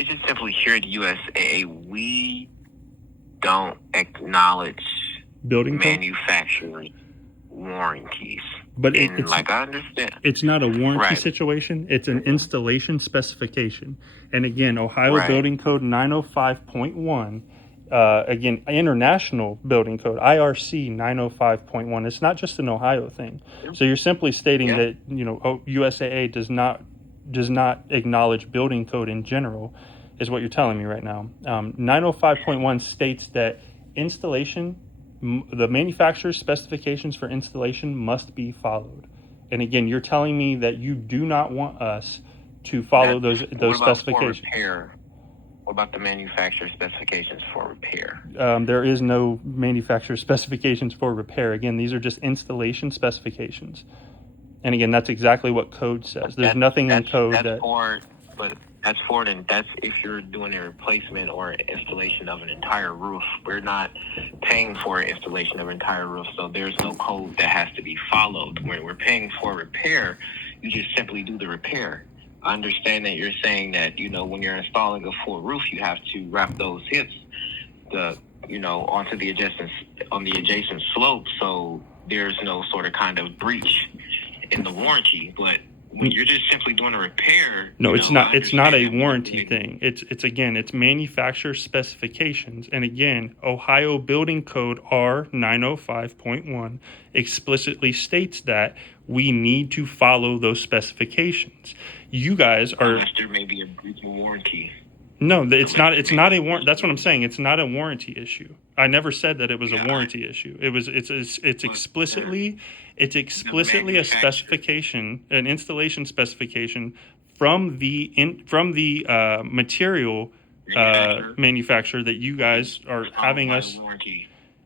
it's just simply here at USAA, we don't acknowledge building code. manufacturing warranties. But And like I understand, it's not a warranty right, situation. It's an installation specification. And again, Ohio right. Building Code 905.1, again, International Building Code, IRC 905.1. It's not just an Ohio thing. So you're simply stating Yeah. that, USAA does not acknowledge building code in general, is what you're telling me right now. 905.1 states that installation, the manufacturer's specifications for installation must be followed. And again, you're telling me that you do not want us to follow those specifications. For repair? What about the manufacturer specifications for repair? There is no manufacturer specifications for repair. Again, these are just installation specifications. And again, that's exactly what code says. There's nothing in code that. But that's for it, and that's if you're doing a replacement or installation of an entire roof. We're not paying for installation of an entire roof, so there's no code that has to be followed. When we're paying for repair, you just simply do the repair. I understand that you're saying that, when you're installing a full roof, you have to wrap those hips, onto the adjacent slope, so there's no sort of kind of breach in the warranty. But when you're just simply doing a repair, no, it's not. It's not a warranty thing. It's manufacturer specifications, and again, Ohio Building Code R 905.1 explicitly states that we need to follow those specifications. You guys are. Unless there may be a breach of warranty. No, it's not. It's not a warrant. That's what I'm saying. It's not a warranty issue. I never said that it was a warranty issue. It's explicitly a specification, an installation specification from the material manufacturer that you guys are having us.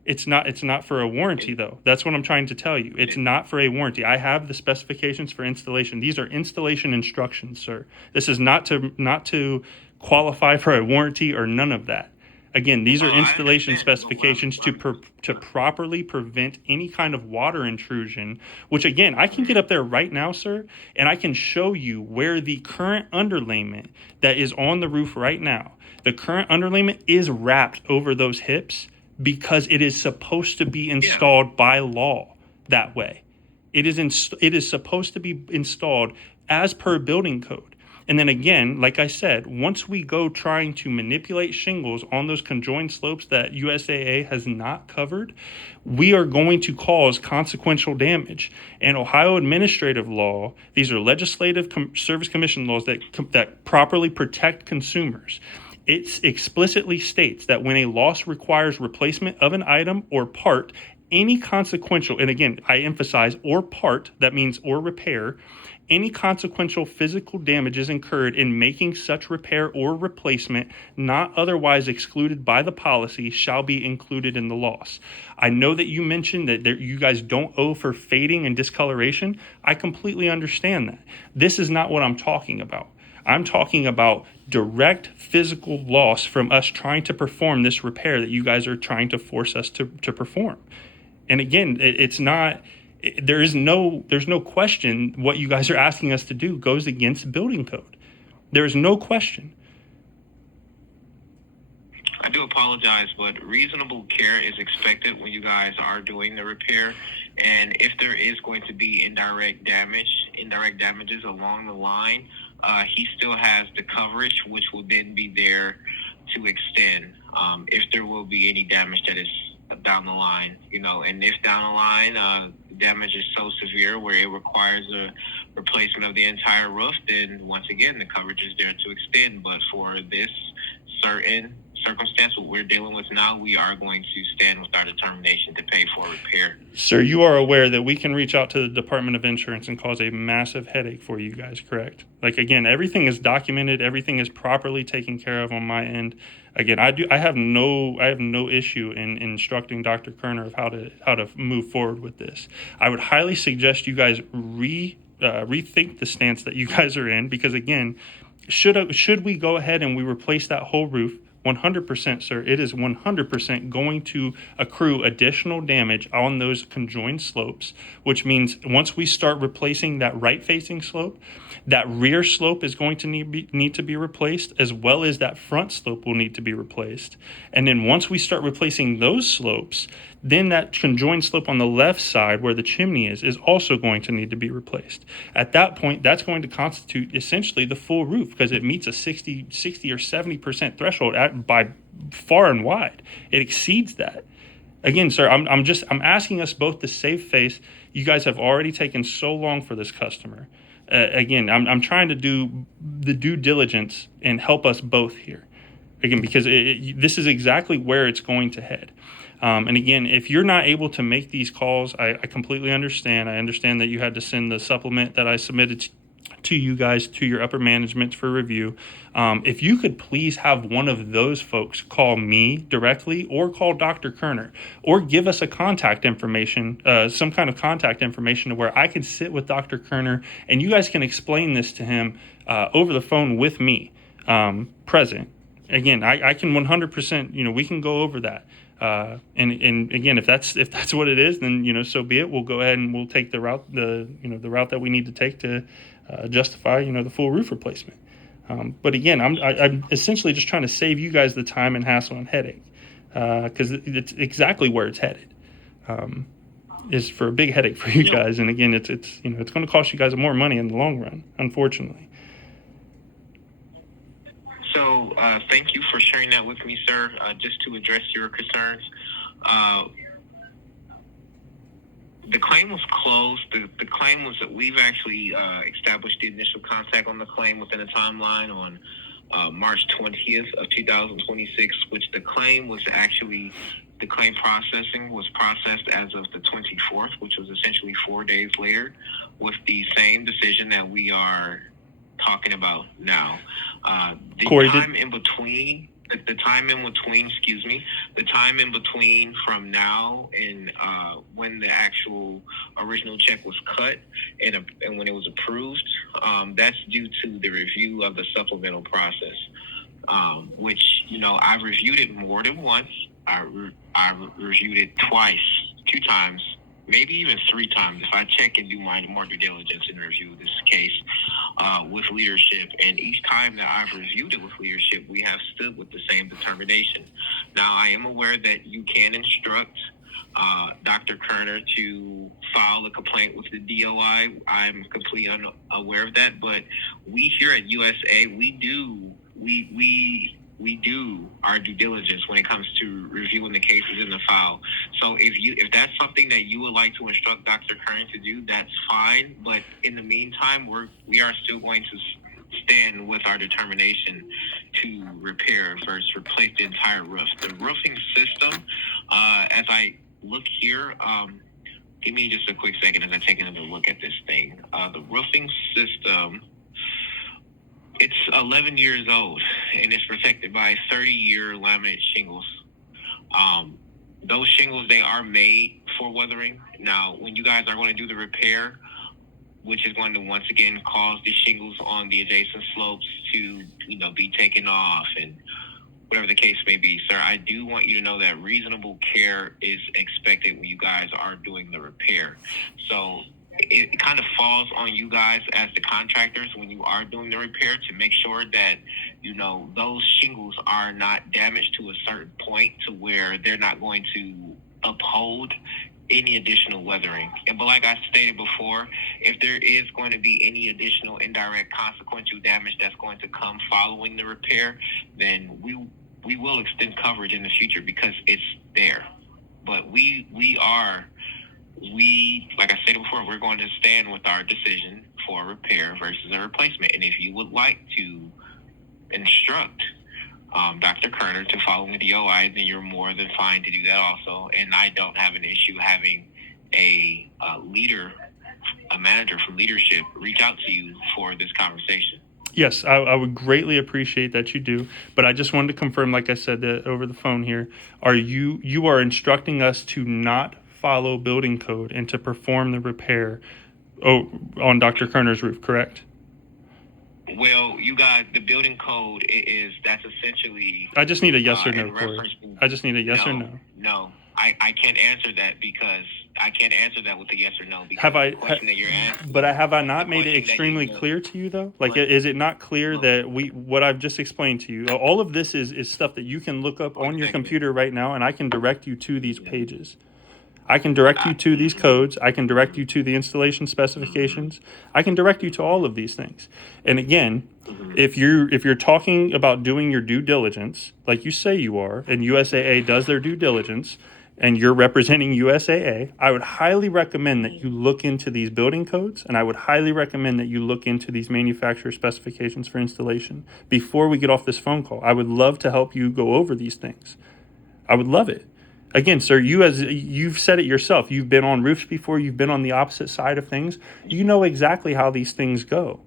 It's not for a warranty though. That's what I'm trying to tell you. It's not for a warranty. I have the specifications for installation. These are installation instructions, sir. This is not to qualify for a warranty or none of that. Again, these are installation specifications to properly prevent any kind of water intrusion, which again, I can get up there right now, sir, and I can show you where the current underlayment that is on the roof right now, the current underlayment is wrapped over those hips because it is supposed to be installed by law that way. It is supposed to be installed as per building code. And then again, like I said, once we go trying to manipulate shingles on those conjoined slopes that USAA has not covered, we are going to cause consequential damage. And Ohio administrative law, these are legislative service commission laws that properly protect consumers. It explicitly states that when a loss requires replacement of an item or part, any consequential, and again, I emphasize or part, that means or repair, any consequential physical damages incurred in making such repair or replacement not otherwise excluded by the policy shall be included in the loss. I know that you mentioned that you guys don't owe for fading and discoloration. I completely understand that. This is not what I'm talking about. I'm talking about direct physical loss from us trying to perform this repair that you guys are trying to force us to perform. And again, it's not. There's no question what you guys are asking us to do goes against building code. There's no question. I do apologize, but reasonable care is expected when you guys are doing the repair. And if there is going to be indirect damages along the line, he still has the coverage, which will then be there to extend if there will be any damage that is down the line, and if down the line damage is so severe where it requires a replacement of the entire roof, then once again the coverage is there to extend. But for this certain circumstance, what we're dealing with now, we are going to stand with our determination to pay for repair. Sir, you are aware that we can reach out to the Department of Insurance and cause a massive headache for you guys, correct? Like, again, everything is documented, everything is properly taken care of on my end. Again, I have no issue in instructing Dr. Kerner of how to move forward with this. I would highly suggest you guys rethink the stance that you guys are in, because again, should we go ahead and we replace that whole roof, 100%, sir. It is 100% going to accrue additional damage on those conjoined slopes, which means once we start replacing that right-facing slope, that rear slope is going to need to be replaced, as well as that front slope will need to be replaced. And then once we start replacing those slopes, then that conjoined slope on the left side where the chimney is also going to need to be replaced. At that point, that's going to constitute essentially the full roof, because it meets a 60 or 70% threshold by far and wide. It exceeds that. Again, sir, I'm asking us both to save face. You guys have already taken so long for this customer. Again, I'm trying to do the due diligence and help us both here. Again, because this is exactly where it's going to head. And again, if you're not able to make these calls, I completely understand. I understand that you had to send the supplement that I submitted to you guys, to your upper management for review. If you could please have one of those folks call me directly, or call Dr. Kerner, or give us a contact information, some kind of contact information, to where I can sit with Dr. Kerner and you guys can explain this to him over the phone with me present. Again, I can 100%, we can go over that. And again, if that's what it is, then, so be it. We'll go ahead and we'll take the route that we need to take to justify, the full roof replacement. But again, I'm essentially just trying to save you guys the time and hassle and headache, because it's exactly where it's headed. Is for a big headache for you guys. And again, it's going to cost you guys more money in the long run, unfortunately. So thank you for sharing that with me, sir. Just to address your concerns, the claim was closed. The claim was that we've actually established the initial contact on the claim within a timeline on March 20th of 2026, which the claim processing was processed as of the 24th, which was essentially 4 days later, with the same decision that we are talking about now. The time in between from now and when the actual original check was cut and when it was approved, that's due to the review of the supplemental process, which I've reviewed it more than once. I reviewed it twice, 2 times, maybe even 3 times if I check and do my more due diligence and review this case with leadership. And each time that I've reviewed it with leadership, we have stood with the same determination. Now, I am aware that you can instruct Dr. Kerner to file a complaint with the DOI. I'm completely unaware of that, but we here at USAA, we do our due diligence when it comes to reviewing the cases in the file. So if that's something that you would like to instruct Dr. Kerner to do, that's fine. But in the meantime, we are still going to stand with our determination to repair versus replace the entire roof. The roofing system, as I look here, give me just a quick second as I take another look at this thing. The roofing system, it's 11 years old, and it's protected by 30-year laminate shingles. Those shingles, they are made for weathering. Now, when you guys are going to do the repair, which is going to once again cause the shingles on the adjacent slopes to, be taken off and whatever the case may be, sir, I do want you to know that reasonable care is expected when you guys are doing the repair. So it kind of falls on you guys as the contractors when you are doing the repair to make sure that, those shingles are not damaged to a certain point to where they're not going to uphold any additional weathering. But like I stated before, if there is going to be any additional indirect consequential damage that's going to come following the repair, then we will extend coverage in the future because it's there. But like I said before, we're going to stand with our decision for a repair versus a replacement. And if you would like to instruct Dr. Kerner to follow the DOI, then you're more than fine to do that also. And I don't have an issue having a manager from leadership reach out to you for this conversation. Yes, I would greatly appreciate that you do. But I just wanted to confirm, like I said, over the phone here, you are instructing us to not follow building code and to perform the repair on Dr. Kerner's roof, correct? Well, you got the building code that's essentially I just need a yes or no, in Corey. reference to, I just need a yes or no. No, I can't answer that because I can't answer that with a yes or no because Have I? the question that you're asking. But have I not The made it question that extremely you clear to you though? Like, but is it not clear look, that what I've just explained to you, all of this is stuff that you can look up one on your second. computer right now, and I can direct you to these pages. I can direct you to these codes. I can direct you to the installation specifications. I can direct you to all of these things. And again, if you're talking about doing your due diligence, like you say you are, and USAA does their due diligence, and you're representing USAA, I would highly recommend that you look into these building codes, and I would highly recommend that you look into these manufacturer specifications for installation before we get off this phone call. I would love to help you go over these things. I would love it. Again, sir, you've said it yourself. You've been on roofs before. You've been on the opposite side of things. You know exactly how these things go.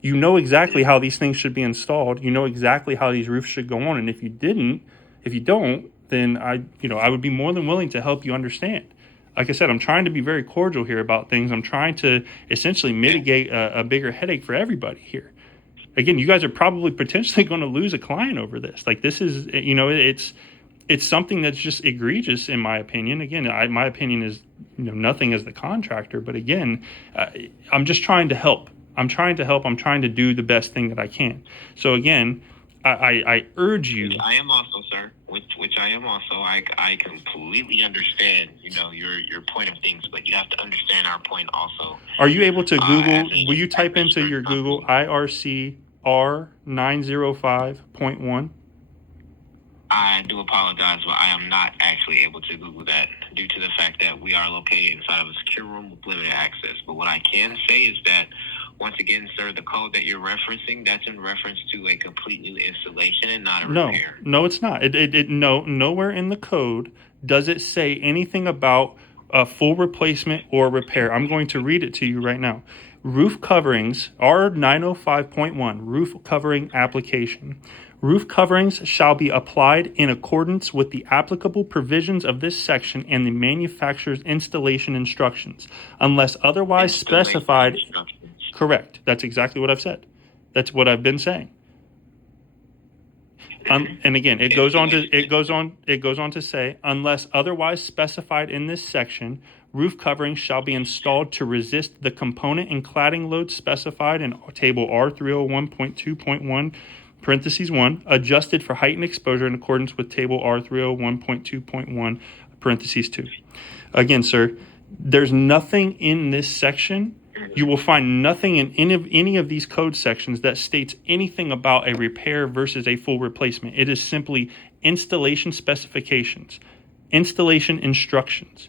You know exactly how these things should be installed. You know exactly how these roofs should go on. And if you don't, then I would be more than willing to help you understand. Like I said, I'm trying to be very cordial here about things. I'm trying to essentially mitigate a bigger headache for everybody here. Again, you guys are probably potentially going to lose a client over this. Like, this is, it's something that's just egregious in my opinion. Again, my opinion is nothing as the contractor, but again, I'm just trying to help. I'm trying to help. I'm trying to do the best thing that I can. So again, I urge you. I am also, sir. Which I am also. I completely understand. Your point of things, but you have to understand our point also. Are you able to Google? Will you type into your Google IRCR 905.1? I do apologize, but I am not actually able to Google that due to the fact that we are located inside of a secure room with limited access. But what I can say is that, once again, sir, the code that you're referencing, that's in reference to a complete new installation and not a repair. No, it's not. Nowhere in the code does it say anything about a full replacement or repair. I'm going to read it to you right now. Roof coverings, R905.1, roof covering application. Roof coverings shall be applied in accordance with the applicable provisions of this section and the manufacturer's installation instructions, unless otherwise specified. Correct. That's exactly what I've said. That's what I've been saying. And again, it goes on to say, unless otherwise specified in this section, roof coverings shall be installed to resist the component and cladding load specified in table R301.2.1 parentheses 1, adjusted for height and exposure in accordance with table R301.2.1 parentheses 2. Again, sir, there's nothing in this section. You will find nothing in any of these code sections that states anything about a repair versus a full replacement. It is simply installation specifications, installation instructions.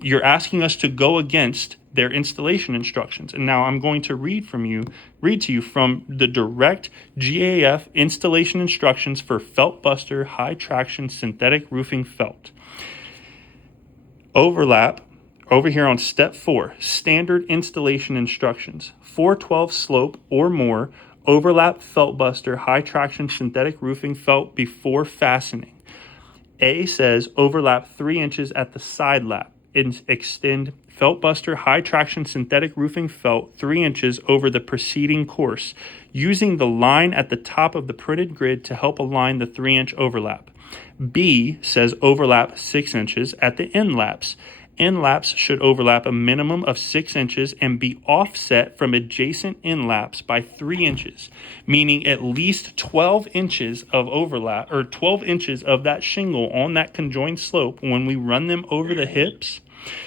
You're asking us to go against their installation instructions. And now I'm going to read to you from the direct GAF installation instructions for felt buster high traction synthetic roofing felt. Overlap. Over here on step 4, standard installation instructions, 412 slope or more, overlap felt buster, high traction synthetic roofing felt before fastening. A says overlap 3 inches at the side lap. Extend felt buster, high traction synthetic roofing felt 3 inches over the preceding course, using the line at the top of the printed grid to help align the 3-inch overlap. B says overlap 6 inches at the end laps. End laps should overlap a minimum of 6 inches and be offset from adjacent end laps by 3 inches, meaning at least 12 inches of overlap, or 12 inches of that shingle on that conjoined slope when we run them over the hips.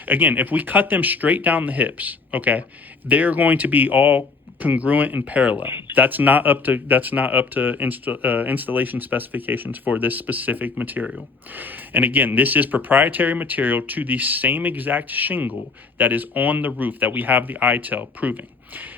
Again, if we cut them straight down the hips, okay, they're going to be all congruent and parallel. That's not up to installation specifications for this specific material. And again, this is proprietary material to the same exact shingle that is on the roof that we have the ITEL proving.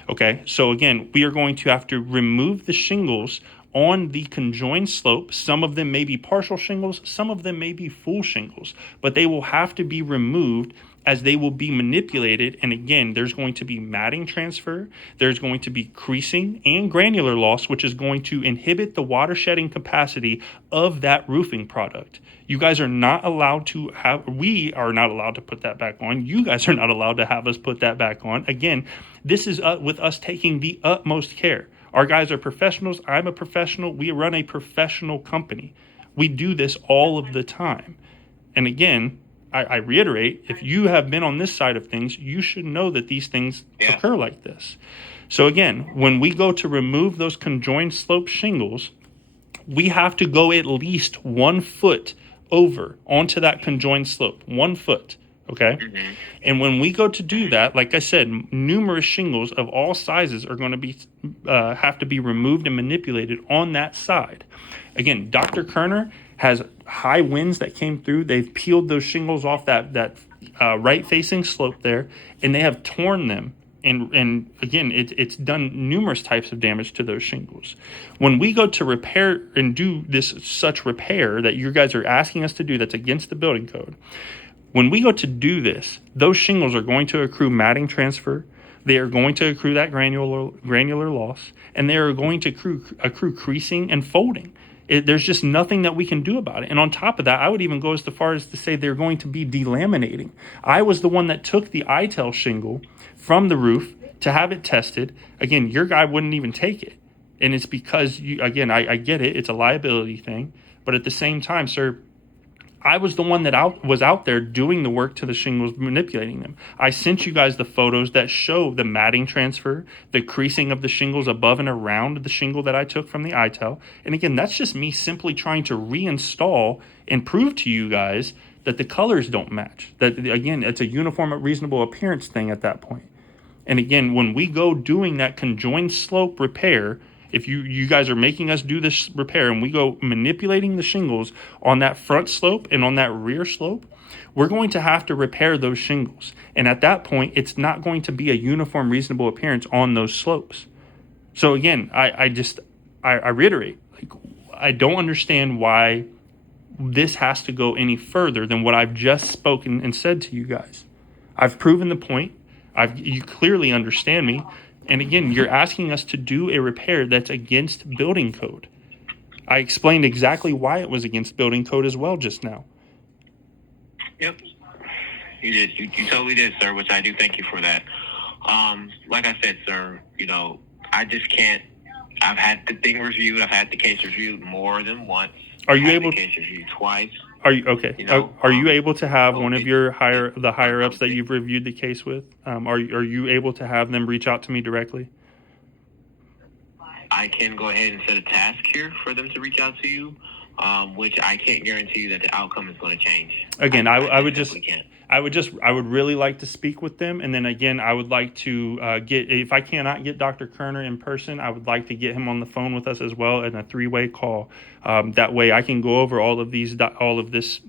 Okay, so again, we are going to have to remove the shingles on the conjoined slope. Some of them may be partial shingles, some of them may be full shingles, but they will have to be removed as they will be manipulated. And again, there's going to be matting transfer, there's going to be creasing and granular loss, which is going to inhibit the water shedding capacity of that roofing product. You guys are not allowed to we are not allowed to put that back on. You guys are not allowed to have us put that back on. Again, this is with us taking the utmost care. Our guys are professionals. I'm a professional. We run a professional company. We do this all of the time. And again, I reiterate, if you have been on this side of things, you should know that these things occur like this. So again, when we go to remove those conjoined slope shingles, we have to go at least 1 foot over onto that conjoined slope, 1 foot. Okay. Mm-hmm. And when we go to do that, like I said, numerous shingles of all sizes are going to be have to be removed and manipulated on that side. Again, Dr. Kerner has high winds that came through. They've peeled those shingles off that right facing slope there, and they have torn them. And again, it's done numerous types of damage to those shingles. When we go to repair and do this such repair that you guys are asking us to do that's against the building code, when we go to do this, those shingles are going to accrue matting transfer. They are going to accrue that granular loss, and they are going to accrue creasing and folding. There's just nothing that we can do about it. And on top of that, I would even go as far as to say they're going to be delaminating. I was the one that took the ITEL shingle from the roof to have it tested. Again, your guy wouldn't even take it. And it's because, I get it. It's a liability thing. But at the same time, sir, I was the one that was out there doing the work to the shingles, manipulating them. I sent you guys the photos that show the matting transfer, the creasing of the shingles above and around the shingle that I took from the ITEL. And again, that's just me simply trying to reinstall and prove to you guys that the colors don't match. That, again, it's a uniform, reasonable appearance thing at that point. And again, when we go doing that conjoined slope repair, if you guys are making us do this repair and we go manipulating the shingles on that front slope and on that rear slope, we're going to have to repair those shingles. And at that point, it's not going to be a uniform, reasonable appearance on those slopes. So again, I reiterate, like, I don't understand why this has to go any further than what I've just spoken and said to you guys. I've proven the point. You clearly understand me. And again, you're asking us to do a repair that's against building code. I explained exactly why it was against building code as well just now. Yep. You did. You totally did, sir, which I do thank you for that. Like I said, sir, I just can't. I've had the thing reviewed. I've had the case reviewed more than once. Are you able? The case reviewed twice. Are you okay? Are you able to have one of your higher ups that you've reviewed the case with? Are you able to have them reach out to me directly? I can go ahead and set a task here for them to reach out to you, which I can't guarantee you that the outcome is going to change. Again, I would really like to speak with them, and then again, I would like to if I cannot get Dr. Kerner in person, I would like to get him on the phone with us as well in a 3-way call. That way, I can go over all of this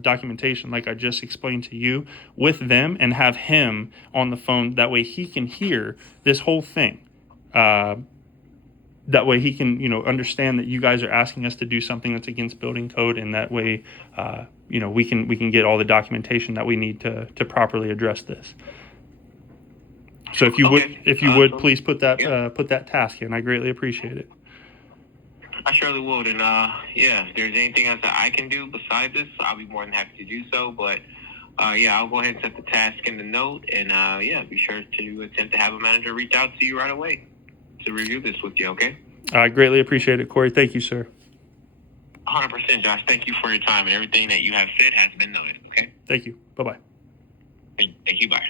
documentation, like I just explained to you, with them, and have him on the phone. That way, he can hear this whole thing. That way, he can understand that you guys are asking us to do something that's against building code, and that way, we can get all the documentation that we need to properly address this. So if you would please put that task in. I greatly appreciate it. I surely would, and if there's anything else that I can do besides this, I'll be more than happy to do so. But I'll go ahead and set the task in the note, and be sure to attempt to have a manager reach out to you right away to review this with you. Okay? I greatly appreciate it, Corey. Thank you, sir. 100%, Josh. Thank you for your time, and everything that you have said has been noted. Okay? Thank you. Bye-bye. Thank you. Bye.